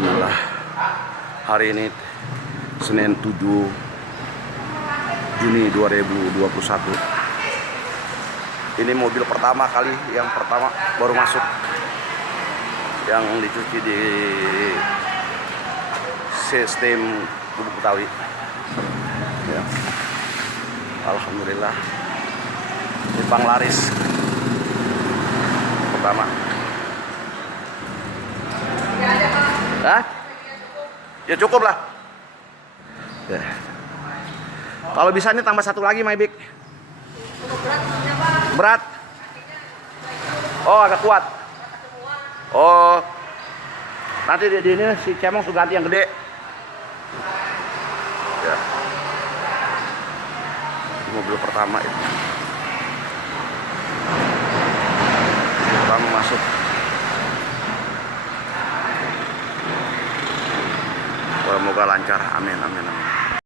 Alhamdulillah, hari ini Senin 7 Juni 2021. Ini mobil pertama kali, yang pertama baru masuk, yang dicuci di sistem Bubuk Betawi ya. Alhamdulillah, ini panglaris pertama. Hah? Ya cukup lah ya. Kalau bisa ini tambah satu lagi, Maibik. Berat. Oh, agak kuat. Oh, nanti di ini si Cemong sudah ganti yang gede ya. Ini mobil pertama itu, pertama masuk. Semoga lancar, amin amin amin.